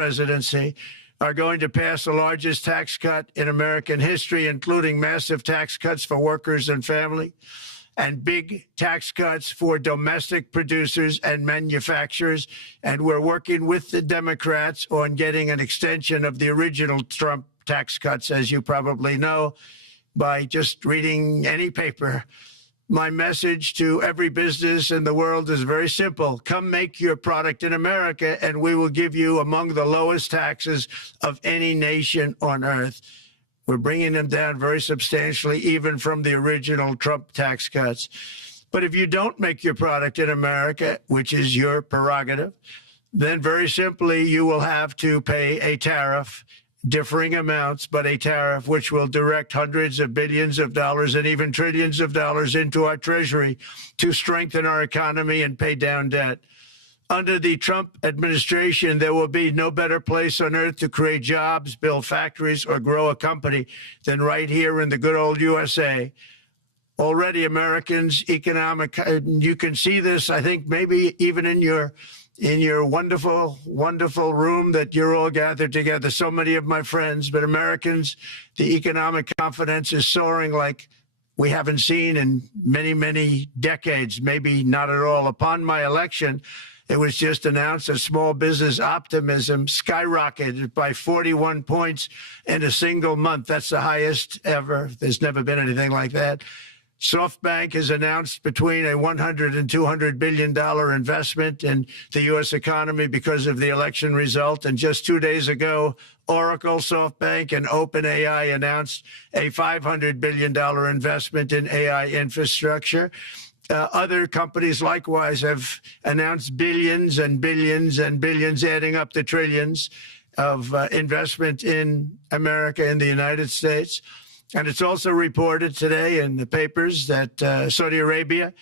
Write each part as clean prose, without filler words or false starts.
presidency are going to pass the largest tax cut in American history, including massive tax cuts for workers and family, and big tax cuts for domestic producers and manufacturers. And we're working with the Democrats on getting an extension of the original Trump tax cuts, as you probably know, by just reading any paper. My message to every business in the world is very simple. Come make your product in America, and we will give you among the lowest taxes of any nation on earth. We're bringing them down very substantially, even from the original Trump tax cuts. But if you don't make your product in America, which is your prerogative, then very simply you will have to pay a tariff, differing amounts, but a tariff which will direct hundreds of billions of dollars and even trillions of dollars into our treasury to strengthen our economy and pay down debt. Under the Trump administration, there will be no better place on earth to create jobs, build factories, or grow a company than right here in the good old USA. Already Americans' economic, you can see this, I think, maybe even in your wonderful, wonderful room that you're all gathered together, so many of my friends, but Americans, the economic confidence is soaring like we haven't seen in many, many decades, maybe not at all. Upon my election, it was just announced that small business optimism skyrocketed by 41 points in a single month. That's the highest ever. There's never been anything like that. SoftBank has announced between a $100 and $200 billion investment in the U.S. economy because of the election result. And just 2 days ago, Oracle, SoftBank, and OpenAI announced a $500 billion investment in AI infrastructure. Other companies likewise have announced billions and billions and billions, adding up to trillions of investment in America, in the United States. And it's also reported today in the papers that Saudi Arabia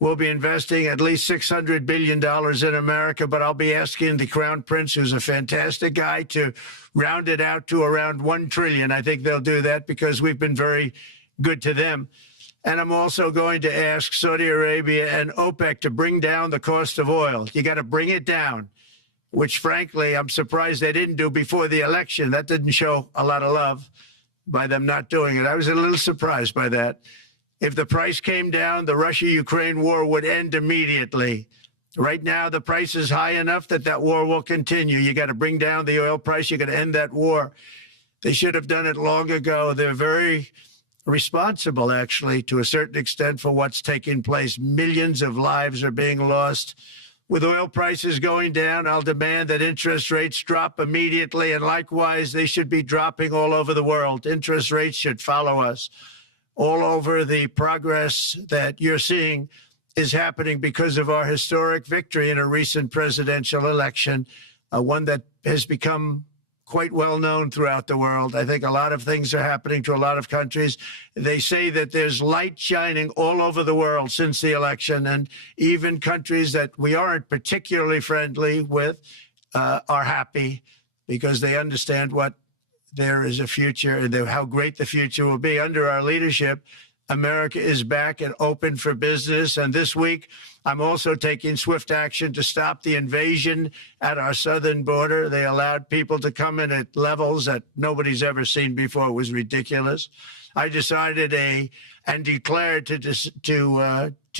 will be investing at least $600 billion in America. But I'll be asking the Crown Prince, who's a fantastic guy, to round it out to around $1 trillion. I think they'll do that because we've been very good to them. And I'm also going to ask Saudi Arabia and OPEC to bring down the cost of oil. You got to bring it down, which, frankly, I'm surprised they didn't do before the election. That didn't show a lot of love by them not doing it. I was a little surprised by that. If the price came down, the Russia-Ukraine war would end immediately. Right now, the price is high enough that that war will continue. You got to bring down the oil price. You got to end that war. They should have done it long ago. They're very responsible, actually, to a certain extent for what's taking place. Millions of lives are being lost. With oil prices going down, I'll demand that interest rates drop immediately, and likewise, they should be dropping all over the world. Interest rates should follow us. All over, the progress that you're seeing is happening because of our historic victory in a recent presidential election, one that has become quite well known throughout the world. I think a lot of things are happening to a lot of countries. They say that there's light shining all over the world since the election, and even countries that we aren't particularly friendly with are happy because they understand what there is a future and how great the future will be. Under our leadership, America is back and open for business. And this week, I'm also taking swift action to stop the invasion at our southern border. They allowed people to come in at levels that nobody's ever seen before. It was ridiculous. I decided and declared to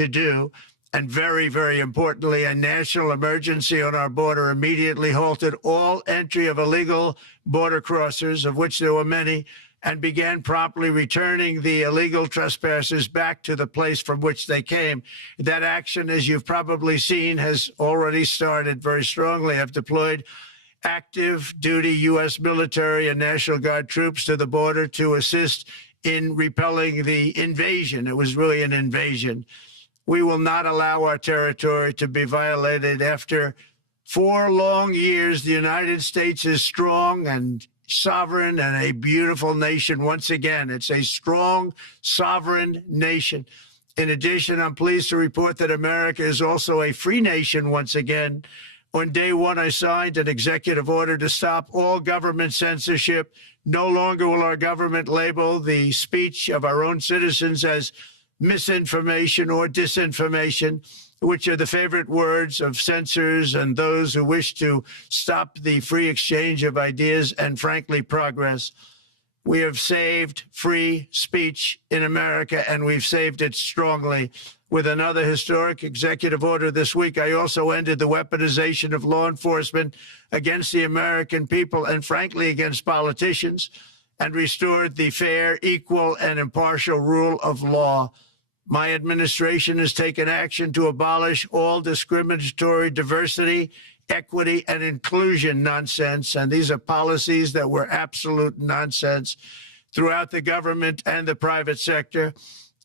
do, and very, very importantly, a national emergency on our border, immediately halted all entry of illegal border crossers, of which there were many, and began promptly returning the illegal trespassers back to the place from which they came. That action, as you've probably seen, has already started very strongly. I've deployed active duty U.S. military and National Guard troops to the border to assist in repelling the invasion. It was really an invasion. We will not allow our territory to be violated. After 4 long years, the United States is strong and sovereign and a beautiful nation. Once again, it's a strong, sovereign nation. In addition, I'm pleased to report that America is also a free nation once again. On day one, I signed an executive order to stop all government censorship. No longer will our government label the speech of our own citizens as misinformation or disinformation. which are the favorite words of censors and those who wish to stop the free exchange of ideas and, frankly, progress. We have saved free speech in America, and we've saved it strongly. With another historic executive order this week, I also ended the weaponization of law enforcement against the American people and, frankly, against politicians, and restored the fair, equal, and impartial rule of law. My administration has taken action to abolish all discriminatory diversity, equity, and inclusion nonsense, and these are policies that were absolute nonsense throughout the government and the private sector.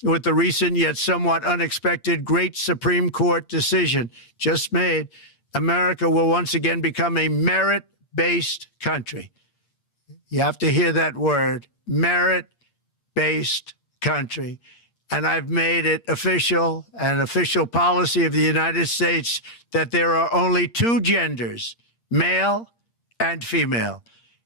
With the recent yet somewhat unexpected great Supreme Court decision just made, America will once again become a merit-based country. You have to hear that word, merit-based country. And I've made it official, an official policy of the United States, that there are only two genders, male and female.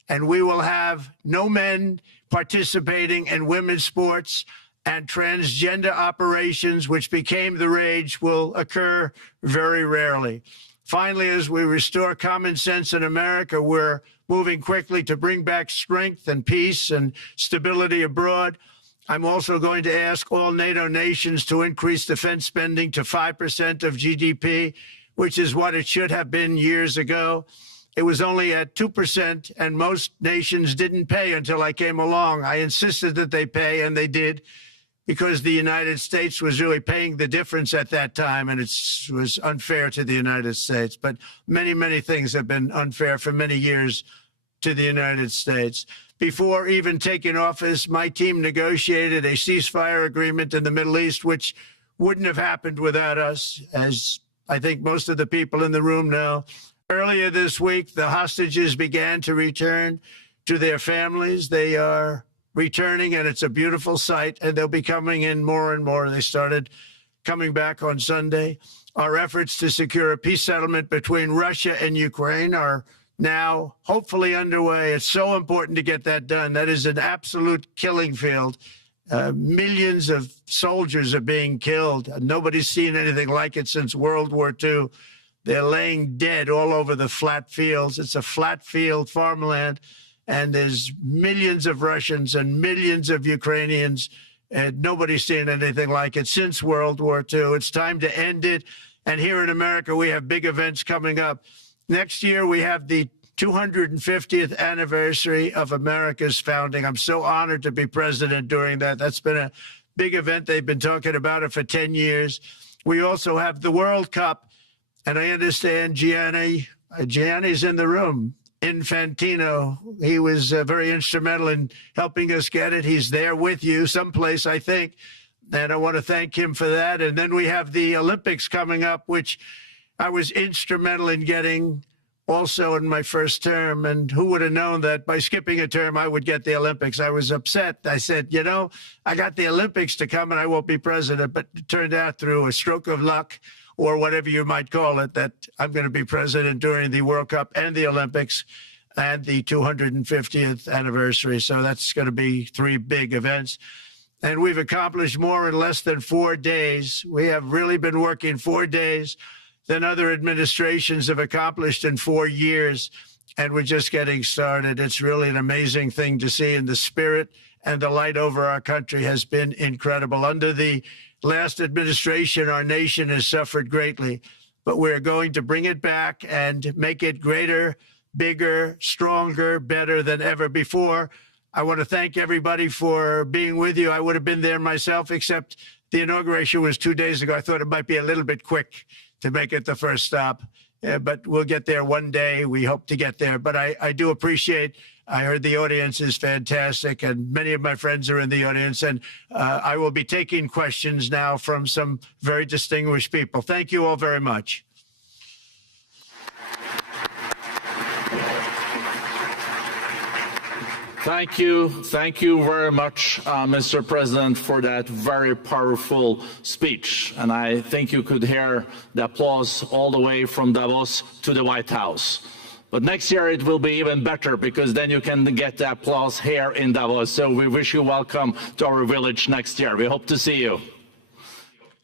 And we will have no men participating in women's sports, and transgender operations, which became the rage, will occur very rarely. Finally, as we restore common sense in America, we're moving quickly to bring back strength and peace and stability abroad. I'm also going to ask all NATO nations to increase defense spending to 5% of GDP, which is what it should have been years ago. It was only at 2%, and most nations didn't pay until I came along. I insisted that they pay, and they did, because the United States was really paying the difference at that time, and it was unfair to the United States. But many, many things have been unfair for many years to the United States. Before even taking office, my team negotiated a ceasefire agreement in the Middle East, which wouldn't have happened without us, as I think most of the people in the room know. Earlier this week, the hostages began to return to their families. They are returning, and it's a beautiful sight, and they'll be coming in more and more. They started coming back on Sunday. Our efforts to secure a peace settlement between Russia and Ukraine are now hopefully underway. It's so important to get that done. That is an absolute killing field. Millions of soldiers are being killed. Nobody's seen anything like it since World War II. They're laying dead all over the flat fields. It's a flat field farmland. And there's millions of Russians and millions of Ukrainians, and nobody's seen anything like it since World War II. It's time to end it. And here in America, we have big events coming up. Next year, we have the 250th anniversary of America's founding. I'm so honored to be president during that. That's been a big event. They've been talking about it for 10 years. We also have the World Cup, and I understand Gianni's in the room. Infantino, he was very instrumental in helping us get it. He's there with you someplace, I think, and I want to thank him for that. And then we have the Olympics coming up, which I was instrumental in getting also in my first term. And who would have known that by skipping a term, I would get the Olympics? I was upset. I said, you know, I got the Olympics to come and I won't be president. But it turned out through a stroke of luck, or whatever you might call it, that I'm going to be president during the World Cup and the Olympics and the 250th anniversary. So that's going to be three big events. And we've accomplished more in less than 4 days. We have really been working 4 days than other administrations have accomplished in 4 years. And we're just getting started. It's really an amazing thing to see. And the spirit and the light over our country has been incredible. Under the last administration, our nation has suffered greatly, but we're going to bring it back and make it greater, bigger, stronger, better than ever before. I want to thank everybody for being with you. I would have been there myself, except the inauguration was 2 days ago. I thought it might be a little bit quick to make it the first stop, but we'll get there one day. We hope to get there. But I do appreciate, I heard the audience is fantastic, and many of my friends are in the audience, and I will be taking questions now from some very distinguished people. Thank you all very much. Thank you very much, Mr. President, for that very powerful speech. And I think you could hear the applause all the way from Davos to the White House. But next year it will be even better, because then you can get the applause here in Davos. So we wish you welcome to our village next year. We hope to see you.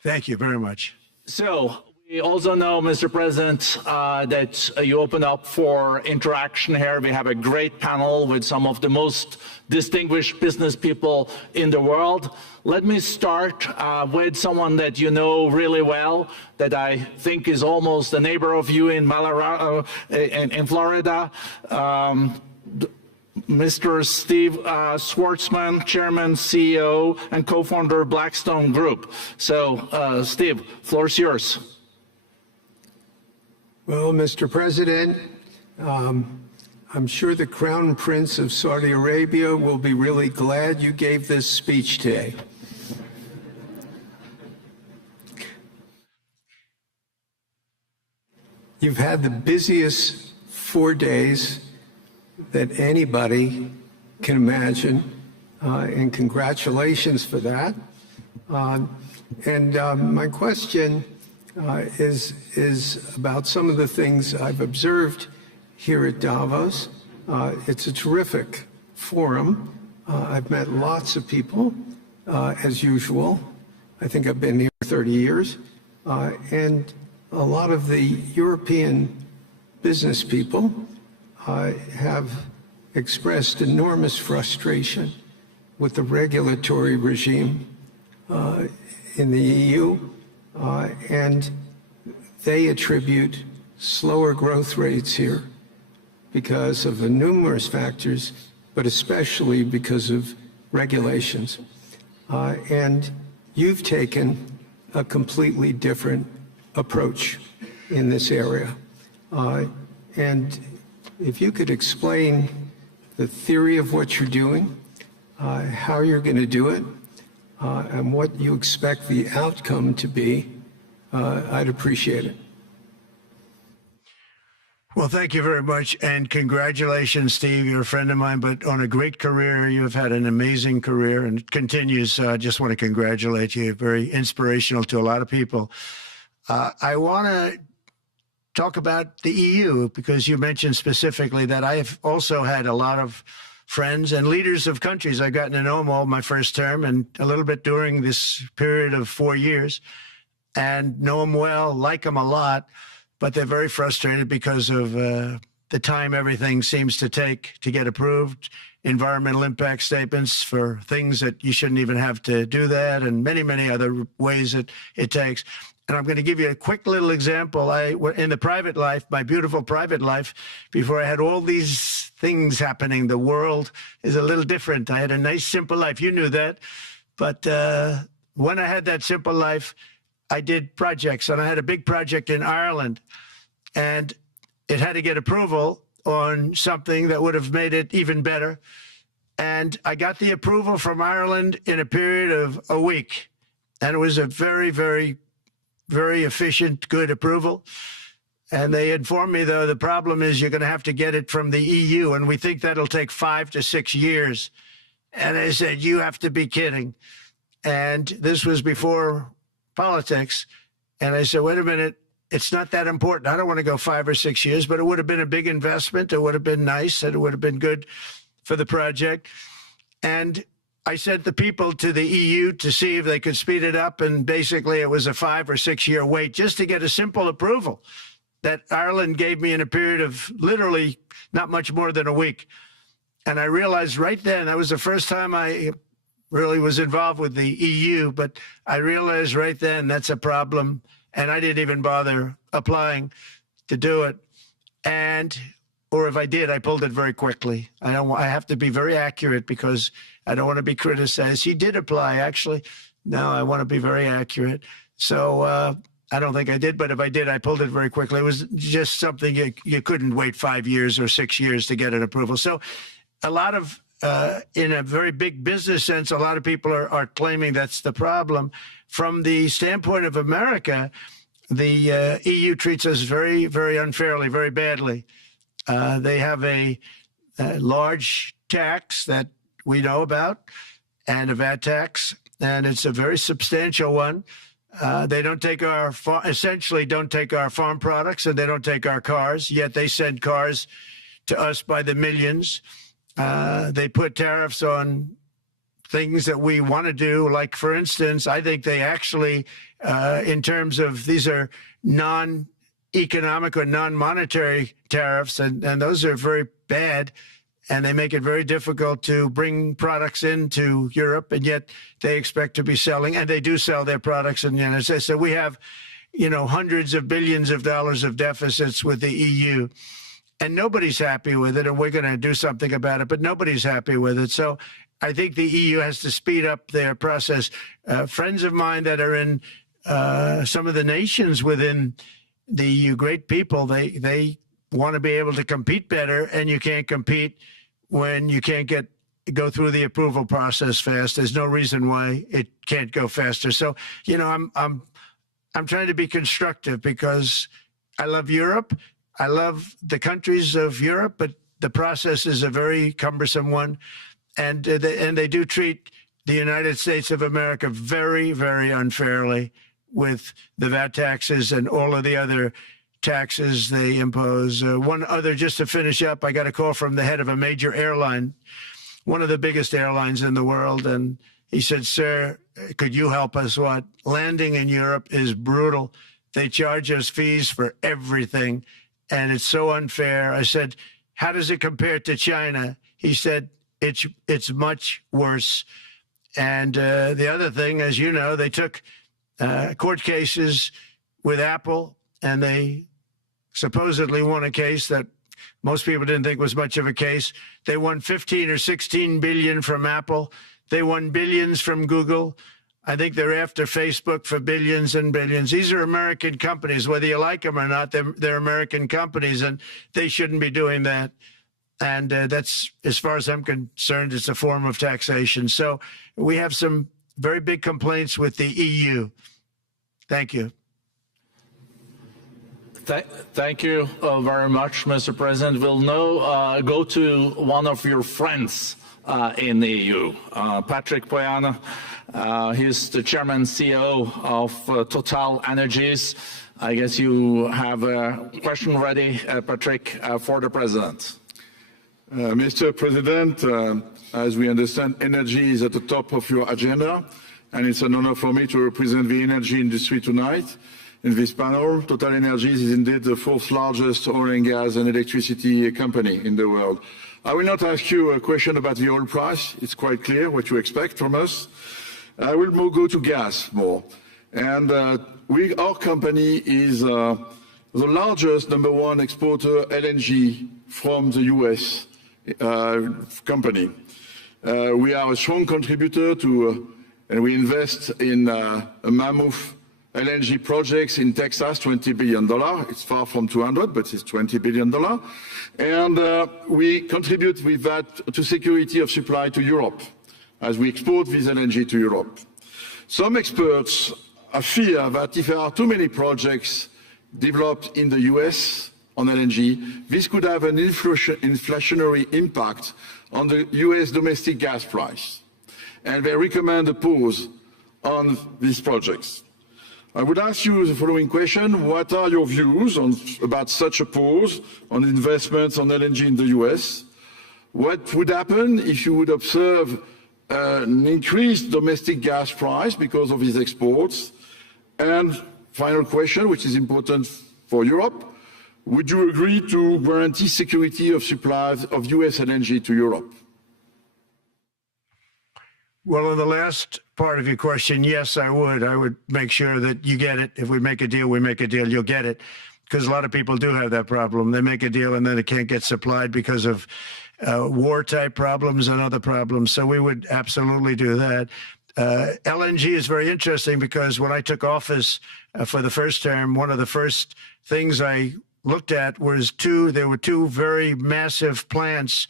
Thank you very much. So We also know, Mr. President, that you open up for interaction here. We have a great panel with some of the most distinguished business people in the world. Let me start with someone that you know really well, that I think is almost a neighbor of you in Florida. Mr. Steve Schwartzman, Chairman, CEO, and co-founder Blackstone Group. So, Steve, floor is yours. Well, Mr. President, I'm sure the Crown Prince of Saudi Arabia will be really glad you gave this speech today. You've had the busiest 4 days that anybody can imagine, and congratulations for that. My question is about some of the things I've observed here at Davos. It's a terrific forum. I've met lots of people, as usual. I think I've been here 30 years. And a lot of the European business people have expressed enormous frustration with the regulatory regime in the EU, and they attribute slower growth rates here because of the numerous factors, but especially because of regulations. And you've taken a completely different approach in this area. And if you could explain the theory of what you're doing, how you're going to do it, and what you expect the outcome to be, I'd appreciate it. Well, thank you very much, and congratulations, Steve. You're a friend of mine, but on a great career. You've had an amazing career, and it continues. I just want to congratulate you. Very inspirational to a lot of people. I want to talk about the EU, because you mentioned specifically that I have also had a lot of friends and leaders of countries. I've gotten to know them all my first term and a little bit during this period of 4 years, and know them well, like them a lot, but they're very frustrated because of the time everything seems to take to get approved, environmental impact statements for things that you shouldn't even have to do that, and many, many other ways that it takes. And I'm going to give you a quick little example. In the private life, my beautiful private life, before I had all these things happening, the world is a little different. I had a nice, simple life. You knew that. But when I had that simple life, I did projects. And I had a big project in Ireland. And it had to get approval on something that would have made it even better. And I got the approval from Ireland in a period of a week. And it was a very, very efficient, good approval. And they informed me, though, the problem is you're going to have to get it from the EU, and we think that'll take 5 to 6 years. And I said, you have to be kidding. And this was before politics. And I said, wait a minute, it's not that important. I don't want to go 5 or 6 years, but it would have been a big investment. It would have been nice, and it would have been good for the project. And I sent the people to the EU to see if they could speed it up, and basically it was a 5 or 6 year wait just to get a simple approval that Ireland gave me in a period of literally not much more than a week. And I realized right then, that was the first time I really was involved with the EU, but I realized right then that's a problem, and I didn't even bother applying to do it. Or if I did, I pulled it very quickly. I have to be very accurate because I don't want to be criticized. He did apply, actually. No, I want to be very accurate. So I don't think I did, but if I did, I pulled it very quickly. It was just something you couldn't wait 5 years or 6 years to get an approval. So a lot of, in a very big business sense, a lot of people are claiming that's the problem. From the standpoint of America, the EU treats us very, very unfairly, very badly. They have a large tax that we know about, and a VAT tax, and it's a very substantial one. They don't take essentially don't take our farm products, and they don't take our cars, yet they send cars to us by the millions. They put tariffs on things that we want to do. Like, for instance, I think they actually, in terms of these are non-economic or non-monetary tariffs, and those are very bad, and they make it very difficult to bring products into Europe, and yet they expect to be selling, and they do sell their products in the United States. So we have, hundreds of billions of dollars of deficits with the EU, and nobody's happy with it, and we're going to do something about it, but nobody's happy with it. So I think the EU has to speed up their process. Friends of mine that are in some of the nations within the EU, great people, they want to be able to compete better, and you can't compete when you can't go through the approval process fast. There's no reason why it can't go faster. So, I'm trying to be constructive because I love Europe. I love the countries of Europe, but the process is a very cumbersome one. And they do treat the United States of America very, very unfairly with the VAT taxes and all of the other taxes they impose. One other, just to finish up, I got a call from the head of a major airline, one of the biggest airlines in the world, and he said, "Sir, could you help us? What? Landing in Europe is brutal. They charge us fees for everything, and it's so unfair." I said, "How does it compare to China?" He said, it's much worse. And the other thing, as you know, they took court cases with Apple, and they supposedly won a case that most people didn't think was much of a case. They won 15 or 16 billion from Apple. They won billions from Google. I think they're after Facebook for billions and billions. These are American companies, whether you like them or not. They're American companies, and they shouldn't be doing that. And that's, as far as I'm concerned, it's a form of taxation. So we have some very big complaints with the EU. Thank you. Thank you very much, Mr. President. We'll now go to one of your friends in the EU, Patrick Pouyanné. He's the chairman and CEO of Total Energies. I guess you have a question ready, Patrick, for the president. Mr. President, as we understand, energy is at the top of your agenda, and it's an honor for me to represent the energy industry tonight. In this panel, Total Energies is indeed the fourth largest oil and gas and electricity company in the world. I will not ask you a question about the oil price. It's quite clear what you expect from us. I will go to gas more. And our company is the largest #1 exporter LNG from the US company. We are a strong contributor to, and we invest in a mammoth LNG projects in Texas, $20 billion. It's far from 200, but it's $20 billion. And we contribute with that to security of supply to Europe, as we export this LNG to Europe. Some experts fear that if there are too many projects developed in the US on LNG, this could have an inflationary impact on the US domestic gas price. And they recommend a pause on these projects. I would ask you the following question: what are your views about such a pause on investments on LNG in the US? What would happen if you would observe an increased domestic gas price because of these exports? And final question, which is important for Europe: would you agree to guarantee security of supplies of US LNG to Europe? Well, in the last part of your question, yes, I would. I would make sure that you get it. If we make a deal, we make a deal, you'll get it. Because a lot of people do have that problem. They make a deal and then it can't get supplied because of war-type problems and other problems. So we would absolutely do that. LNG is very interesting because when I took office for the first term, one of the first things I looked at was there were two very massive plants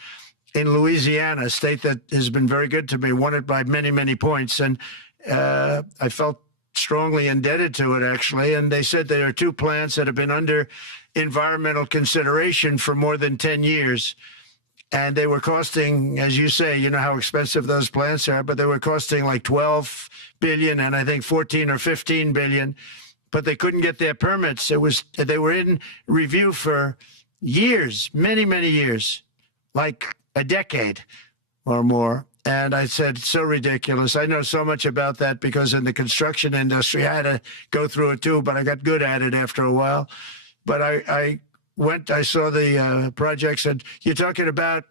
in Louisiana, a state that has been very good to me, won it by many, many points. And I felt strongly indebted to it, actually. And they said there are two plants that have been under environmental consideration for more than 10 years. And they were costing, as you say, you know how expensive those plants are, but they were costing like 12 billion and I think 14 or 15 billion, but they couldn't get their permits. They were in review for years, many, many years, like a decade or more. And I said, so ridiculous. I know so much about that because in the construction industry, I had to go through it too, but I got good at it after a while. But I saw the projects, and you're talking about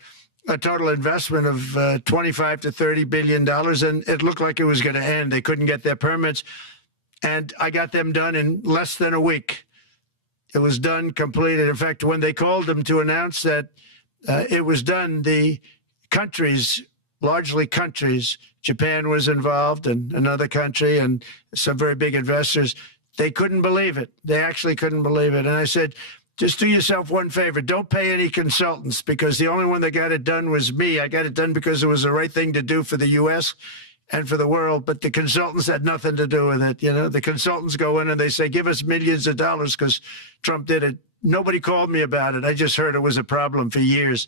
a total investment of 25 to $30 billion, and it looked like it was going to end. They couldn't get their permits, and I got them done in less than a week. It was done, completed. In fact, when they called them to announce that it was done, the countries, largely countries, Japan was involved and another country and some very big investors, they couldn't believe it. They actually couldn't believe it. And I said, just do yourself one favor. Don't pay any consultants, because the only one that got it done was me. I got it done because it was the right thing to do for the U.S. and for the world. But the consultants had nothing to do with it. You know, the consultants go in and they say, give us millions of dollars because Trump did it. Nobody called me about it. I just heard it was a problem for years.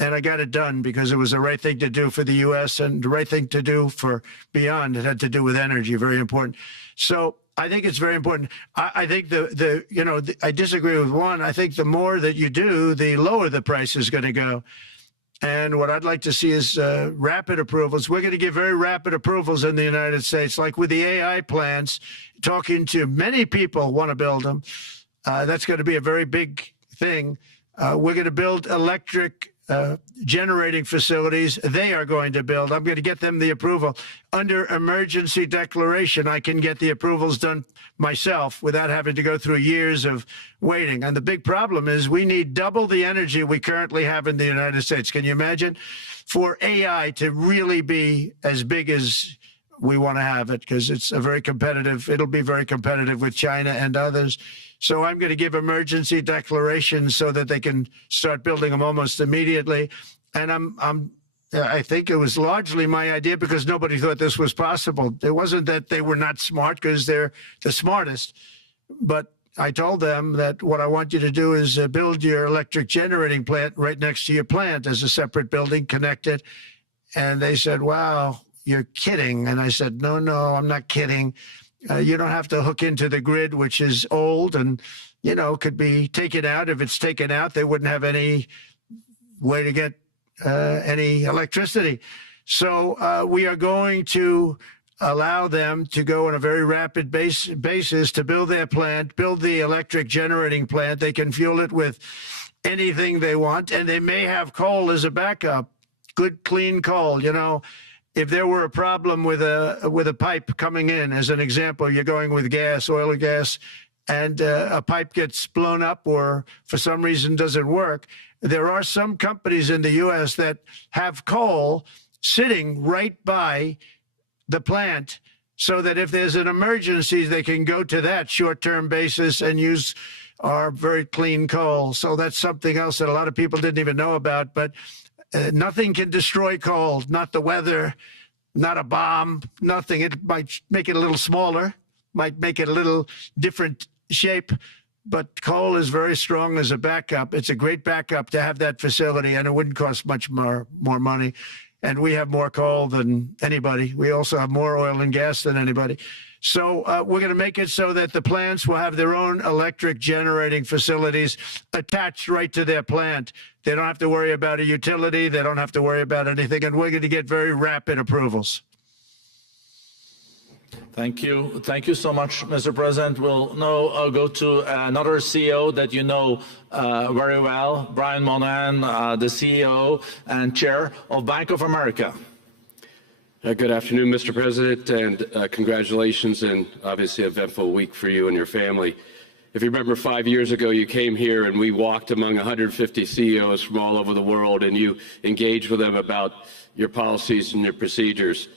And I got it done because it was the right thing to do for the U.S. and the right thing to do for beyond. It had to do with energy, very important. So I think it's very important. I think I disagree with one. I think the more that you do, the lower the price is going to go. And what I'd like to see is rapid approvals. We're going to give very rapid approvals in the United States, like with the AI plants, talking to many people want to build them. That's going to be a very big thing. We're going to build electric generating facilities. They are going to build. I'm going to get them the approval. Under emergency declaration, I can get the approvals done myself without having to go through years of waiting. And the big problem is we need double the energy we currently have in the United States. Can you imagine? For AI to really be as big as we want to have it, because it's a very competitive, it'll be very competitive with China and others. So I'm going to give emergency declarations so that they can start building them almost immediately. And I think it was largely my idea because nobody thought this was possible. It wasn't that they were not smart, because they're the smartest. But I told them that what I want you to do is build your electric generating plant right next to your plant as a separate building, connected. And they said, wow, you're kidding. And I said, no, I'm not kidding. You don't have to hook into the grid, which is old and, could be taken out. If it's taken out, they wouldn't have any way to get any electricity. So we are going to allow them to go on a very rapid basis to build their plant, build the electric generating plant. They can fuel it with anything they want, and they may have coal as a backup, good, clean coal, If there were a problem with a pipe coming in, as an example, you're going with gas, oil or gas, and a pipe gets blown up or for some reason doesn't work, there are some companies in the U.S. that have coal sitting right by the plant so that if there's an emergency, they can go to that short-term basis and use our very clean coal. So that's something else that a lot of people didn't even know about, but nothing can destroy coal, not the weather, not a bomb, nothing. It might make it a little smaller, might make it a little different shape, but coal is very strong as a backup. It's a great backup to have that facility, and it wouldn't cost much more money. And we have more coal than anybody. We also have more oil and gas than anybody. So we're going to make it so that the plants will have their own electric generating facilities attached right to their plant. They don't have to worry about a utility. They don't have to worry about anything. And we're going to get very rapid approvals. Thank you. Thank you so much, Mr. President. We'll now go to another CEO that you know very well, Brian Moynihan, the CEO and Chair of Bank of America. Good afternoon, Mr. President, and congratulations, and obviously an eventful week for you and your family. If you remember 5 years ago, you came here and we walked among 150 CEOs from all over the world, and you engaged with them about your policies and your procedures.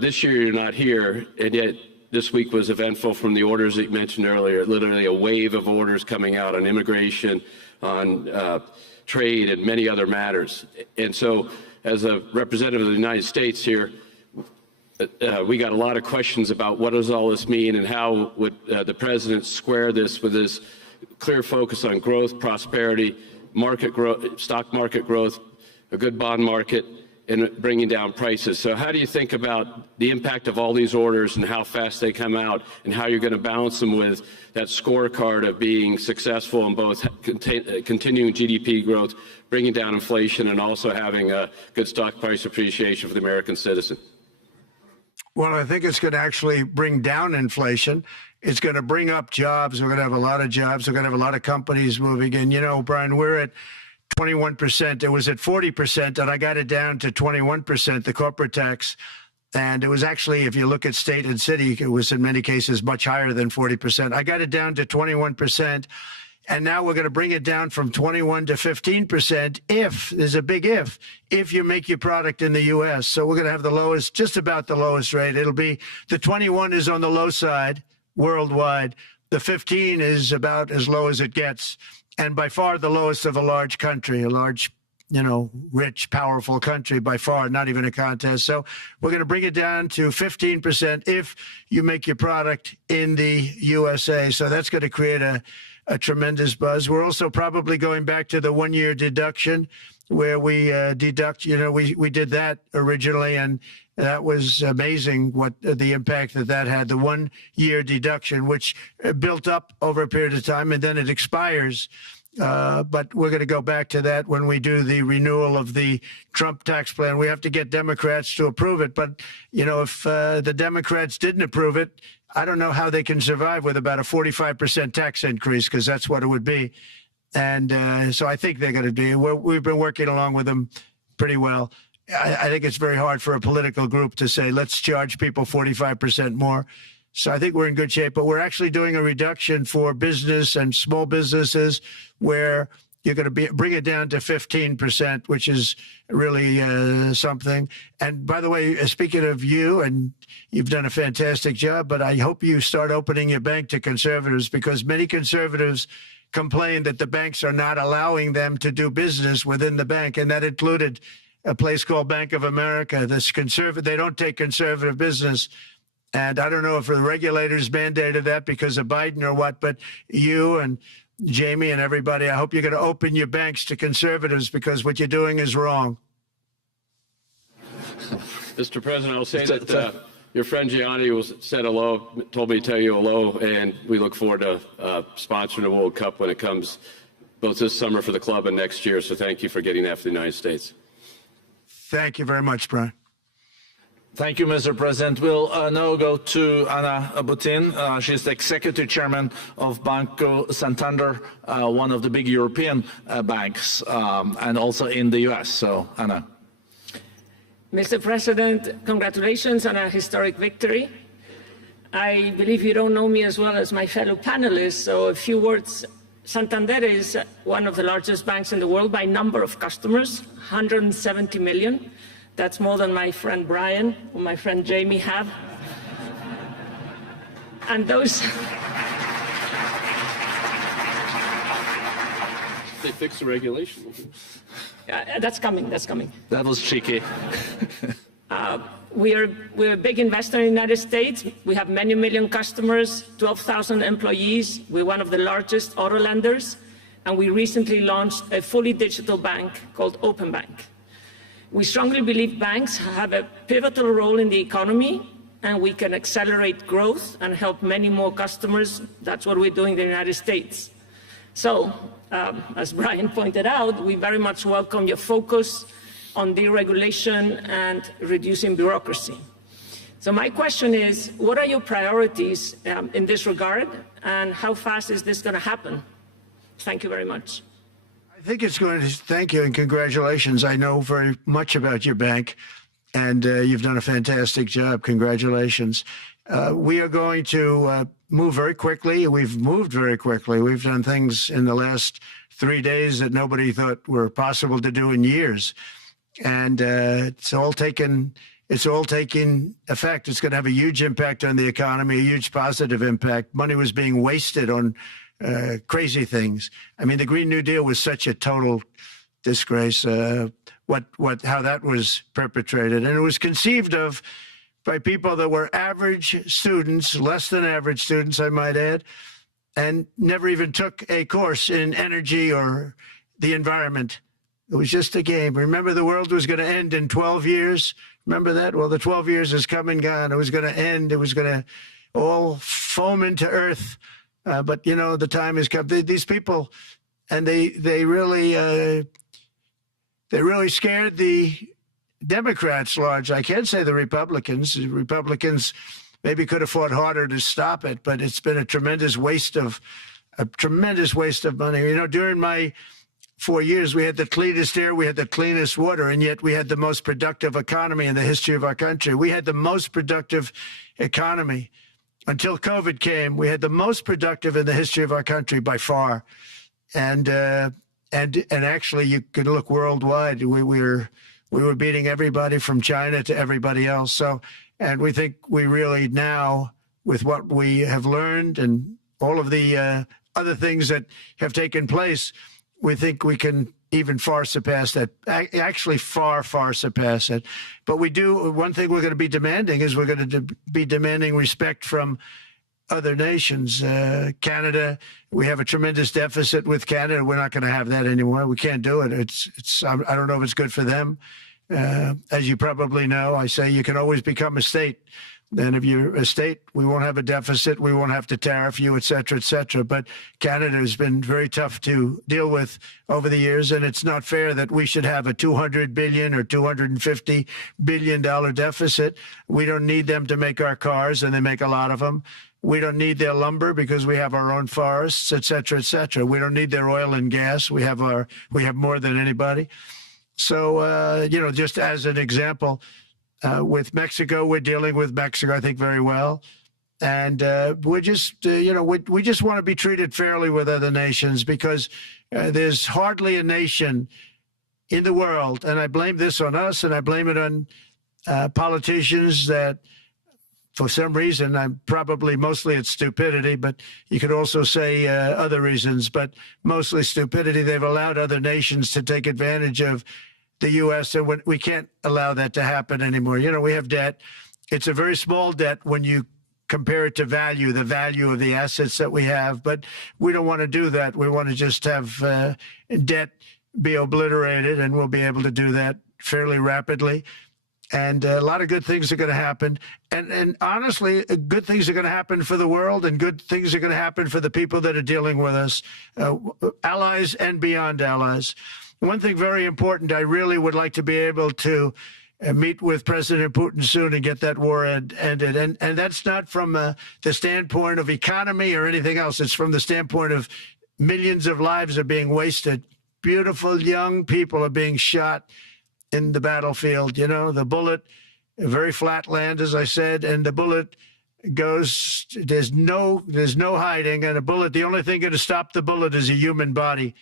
This year, you're not here, and yet this week was eventful from the orders that you mentioned earlier, literally a wave of orders coming out on immigration, on trade, and many other matters. And so, as a representative of the United States here, we got a lot of questions about what does all this mean and how would the president square this with his clear focus on growth, prosperity, market growth, stock market growth, a good bond market, in bringing down prices. So how do you think about the impact of all these orders and how fast they come out, and how you're going to balance them with that scorecard of being successful in both continuing GDP growth, bringing down inflation, and also having a good stock price appreciation for the American citizen? Well, I think it's going to actually bring down inflation. It's going to bring up jobs. We're going to have a lot of jobs. We're going to have a lot of companies moving in. You know, Brian, we're at 21%. It was at 40%, and I got it down to 21%, the corporate tax. And it was actually, if you look at state and city, it was in many cases much higher than 40%. I got it down to 21%. And now we're going to bring it down from 21 to 15% if, there's a big if you make your product in the U.S. So we're going to have the lowest, just about the lowest rate. It'll be, the 21 is on the low side worldwide. The 15 is about as low as it gets. And by far the lowest of a large country, a large, you know, rich, powerful country, by far, not even a contest. So we're going to bring it down to 15% if you make your product in the USA. So that's going to create a tremendous buzz. We're also probably going back to the one-year deduction where we deduct, you know, we did that originally, and that was amazing what the impact that had, the one-year deduction, which built up over a period of time, and then it expires. But we're going to go back to that when we do the renewal of the Trump tax plan. We have to get Democrats to approve it. But, you know, if the Democrats didn't approve it, I don't know how they can survive with about a 45% tax increase, because that's what it would be. And so I think they're going to be. We've been working along with them pretty well. I think it's very hard for a political group to say, let's charge people 45% more. So I think we're in good shape. But we're actually doing a reduction for business and small businesses where you're going to bring it down to 15%, which is really something. And by the way, speaking of you, and you've done a fantastic job, but I hope you start opening your bank to conservatives, because many conservatives complain that the banks are not allowing them to do business within the bank. And that included a place called Bank of America. They don't take conservative business. And I don't know if the regulators mandated that because of Biden or what, but you and Jamie and everybody, I hope you're going to open your banks to conservatives, because what you're doing is wrong. Mr. President, I'll say that your friend Gianni said hello, told me to tell you hello, and we look forward to sponsoring the World Cup when it comes, both this summer for the club and next year. So thank you for getting that for the United States. Thank you very much, Brian. Thank you, Mr. President. We'll now go to Ana Butin. She's the executive chairman of Banco Santander, one of the big European banks, and also in the U.S. So, Ana. Mr. President, congratulations on a historic victory. I believe you don't know me as well as my fellow panelists, so a few words. Santander is one of the largest banks in the world by number of customers, 170 million. That's more than my friend Brian or my friend Jamie have. And those... They fixed the regulation. That's coming, that's coming. That was cheeky. We're a big investor in the United States. We have many million customers, 12,000 employees. We're one of the largest auto lenders. And we recently launched a fully digital bank called Open Bank. We strongly believe banks have a pivotal role in the economy, and we can accelerate growth and help many more customers. That's what we're doing in the United States. So, as Brian pointed out, we very much welcome your focus on deregulation and reducing bureaucracy. So my question is, what are your priorities in this regard, and how fast is this going to happen? Thank you very much. I think it's going to, thank you and congratulations. I know very much about your bank, and you've done a fantastic job. Congratulations. We are going to move very quickly. We've moved very quickly. We've done things in the last 3 days that nobody thought were possible to do in years. And it's all taking effect. It's going to have a huge impact on the economy, a huge positive impact. Money was being wasted on crazy things. I mean, the Green New Deal was such a total disgrace, how that was perpetrated. And it was conceived of by people that were average students, less than average students, I might add, and never even took a course in energy or the environment. It was just a game. Remember, the world was going to end in 12 years. Remember that? Well, the 12 years has come and gone. It was going to end. It was going to all foam into earth. But, you know, the time has come. These people, and they really scared the Democrats large. I can't say the Republicans. The Republicans maybe could have fought harder to stop it, but it's been a tremendous waste of money. You know, during my 4 years, we had the cleanest air, we had the cleanest water, and yet we had the most productive economy in the history of our country. We had the most productive economy until COVID came. We had the most productive in the history of our country by far, and actually, you could look worldwide. We were beating everybody from China to everybody else. So, and we think we really now, with what we have learned and all of the other things that have taken place, we think we can even far surpass that, actually far surpass it. But we do, one thing we're going to be demanding is we're going to be demanding respect from other nations. Canada, we have a tremendous deficit with Canada. We're not going to have that anymore. We can't do it. I don't know if it's good for them. As you probably know, I say you can always become a state. Then if you're a state, we won't have a deficit. We won't have to tariff you, et cetera, et cetera. But Canada has been very tough to deal with over the years, and it's not fair that we should have a $200 billion or $250 billion deficit. We don't need them to make our cars, and they make a lot of them. We don't need their lumber because we have our own forests, et cetera, et cetera. We don't need their oil and gas. We have more than anybody. So, you know, just as an example, with Mexico, we're dealing with Mexico, I think, very well. And we're just, you know, we just want to be treated fairly with other nations, because there's hardly a nation in the world, and I blame this on us, and I blame it on politicians that, for some reason, mostly it's stupidity, but you could also say other reasons, but mostly stupidity. They've allowed other nations to take advantage of the U.S., and we can't allow that to happen anymore. You know, we have debt. It's a very small debt when you compare it to the value of the assets that we have, but we don't want to do that. We want to just have debt be obliterated, and we'll be able to do that fairly rapidly. And a lot of good things are going to happen. And honestly, good things are going to happen for the world, and good things are going to happen for the people that are dealing with us, allies and beyond allies. One thing very important, I really would like to be able to meet with President Putin soon and get that war ended. And that's not from the standpoint of economy or anything else. It's from the standpoint of millions of lives are being wasted. Beautiful young people are being shot in the battlefield. You know, the bullet, very flat land, as I said, and the bullet goes, there's no hiding. And a bullet, the only thing going to stop the bullet is a human body.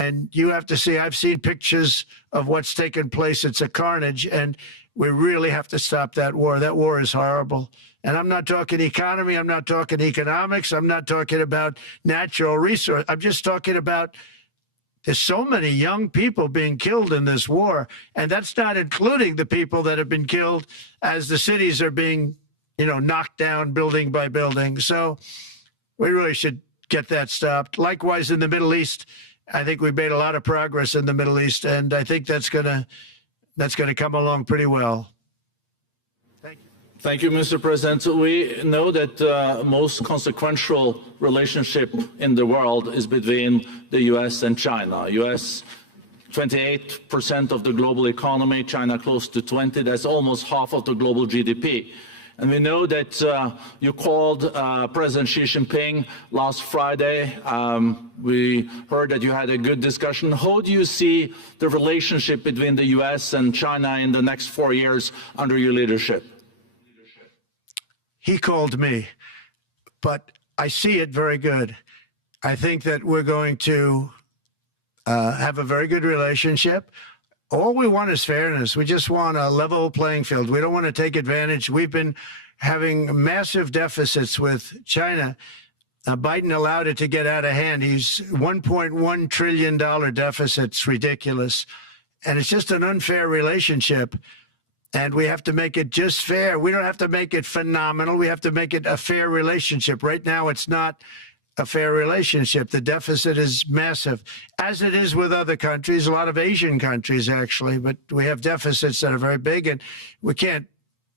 And you have to see, I've seen pictures of what's taken place. It's a carnage, and we really have to stop that war. That war is horrible. And I'm not talking economy. I'm not talking economics. I'm not talking about natural resource. I'm just talking about there's so many young people being killed in this war. And that's not including the people that have been killed as the cities are being, you know, knocked down building by building. So we really should get that stopped. Likewise, in the Middle East, I think we've made a lot of progress in the Middle East, and I think that's gonna come along pretty well. Thank you. Thank you, Mr. President. We know that the most consequential relationship in the world is between the U.S. and China. U.S. 28% of the global economy, China close to 20%. That's almost half of the global GDP. And we know that you called President Xi Jinping last Friday. We heard that you had a good discussion. How do you see the relationship between the U.S. and China in the next 4 years under your leadership? He called me, but I see it very good. I think that we're going to have a very good relationship. All we want is fairness. We just want a level playing field. We don't want to take advantage. We've been having massive deficits with China. Biden allowed it to get out of hand. He's $1.1 trillion deficit. It's ridiculous. And it's just an unfair relationship. And we have to make it just fair. We don't have to make it phenomenal. We have to make it a fair relationship. Right now, it's not a fair relationship. The deficit is massive, as it is with other countries, a lot of Asian countries, actually. But we have deficits that are very big, and we can't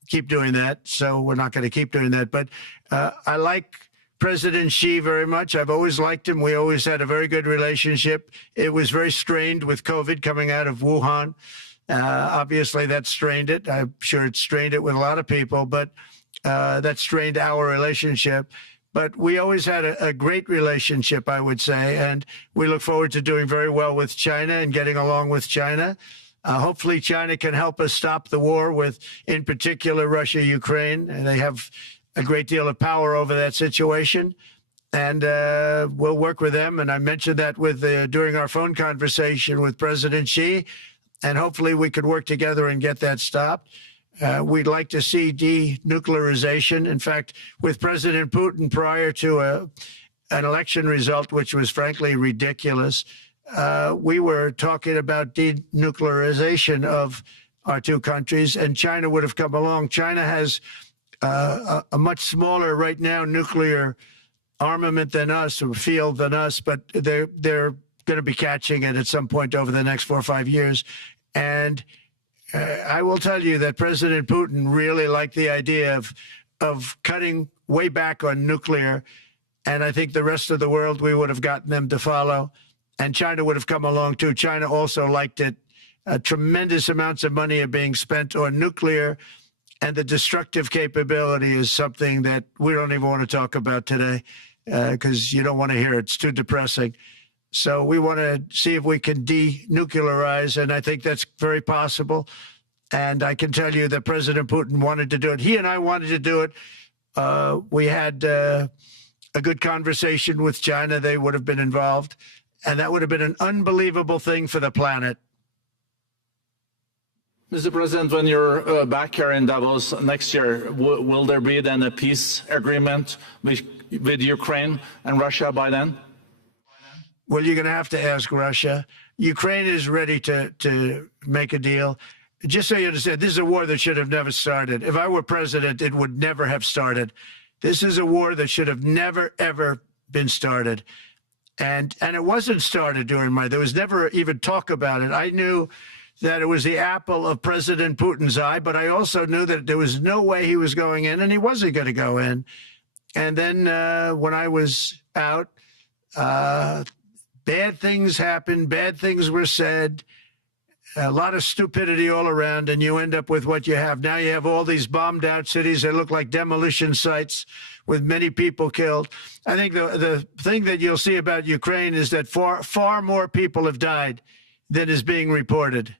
keep doing that. So we're not going to keep doing that. But I like President Xi very much. I've always liked him. We always had a very good relationship. It was very strained with COVID coming out of Wuhan. Obviously, that strained it. I'm sure it strained it with a lot of people, but that strained our relationship. But we always had a great relationship, I would say, and we look forward to doing very well with China and getting along with China. Hopefully, China can help us stop the war with, in particular, Russia, Ukraine. And they have a great deal of power over that situation. And we'll work with them. And I mentioned that during our phone conversation with President Xi. And hopefully we could work together and get that stopped. We'd like to see denuclearization. In fact, with President Putin, prior to an election result, which was frankly ridiculous, we were talking about denuclearization of our two countries, and China would have come along. China has a much smaller right now nuclear armament than us, or field than us, but they're going to be catching it at some point over the next 4 or 5 years. And I will tell you that President Putin really liked the idea of cutting way back on nuclear. And I think the rest of the world, we would have gotten them to follow. And China would have come along, too. China also liked it. Tremendous amounts of money are being spent on nuclear. And the destructive capability is something that we don't even want to talk about today because you don't want to hear it. It's too depressing. So we want to see if we can denuclearize, and I think that's very possible. And I can tell you that President Putin wanted to do it. He and I wanted to do it. We had a good conversation with China. They would have been involved, and that would have been an unbelievable thing for the planet. Mr. President, when you're back here in Davos next year, will there be then a peace agreement with Ukraine and Russia by then? Well, you're going to have to ask Russia. Ukraine is ready to make a deal. Just so you understand, this is a war that should have never started. If I were president, it would never have started. This is a war that should have never, ever been started. And it wasn't started during there was never even talk about it. I knew that it was the apple of President Putin's eye, but I also knew that there was no way he was going in, and he wasn't going to go in. And then when I was out, bad things happened, bad things were said, a lot of stupidity all around, and you end up with what you have. Now you have all these bombed out cities that look like demolition sites with many people killed. I think the thing that you'll see about Ukraine is that far more people have died than is being reported.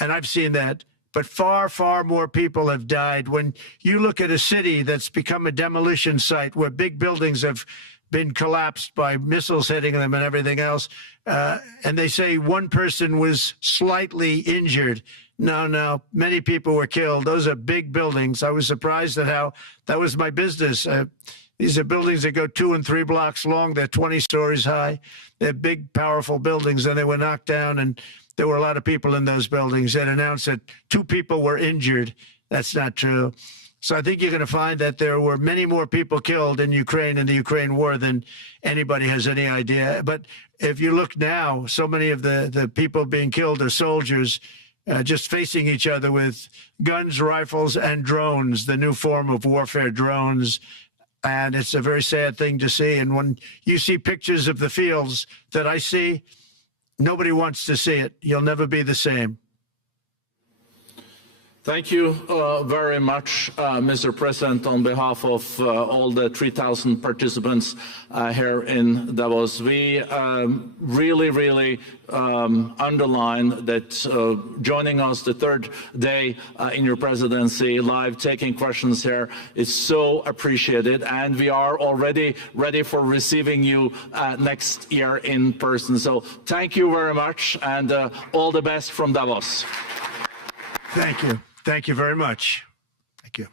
And I've seen that. But far, far more people have died. When you look at a city that's become a demolition site where big buildings have been collapsed by missiles hitting them and everything else, and they say one person was slightly injured. No, many people were killed. Those are big buildings. I was surprised at how that was my business. These are buildings that go 2 and 3 blocks long. They're 20 stories high. They're big, powerful buildings, and they were knocked down, and there were a lot of people in those buildings. That announced that 2 people were injured. That's not true. So I think you're going to find that there were many more people killed in Ukraine in the Ukraine war than anybody has any idea. But if you look now, so many of the people being killed are soldiers just facing each other with guns, rifles, and drones, the new form of warfare, drones. And it's a very sad thing to see. And when you see pictures of the fields that I see, nobody wants to see it. You'll never be the same. Thank you very much, Mr. President, on behalf of all the 3,000 participants here in Davos. We really underline that joining us the third day in your presidency, live taking questions here is so appreciated, and we are already ready for receiving you next year in person. So thank you very much, and all the best from Davos. Thank you. Thank you very much. Thank you.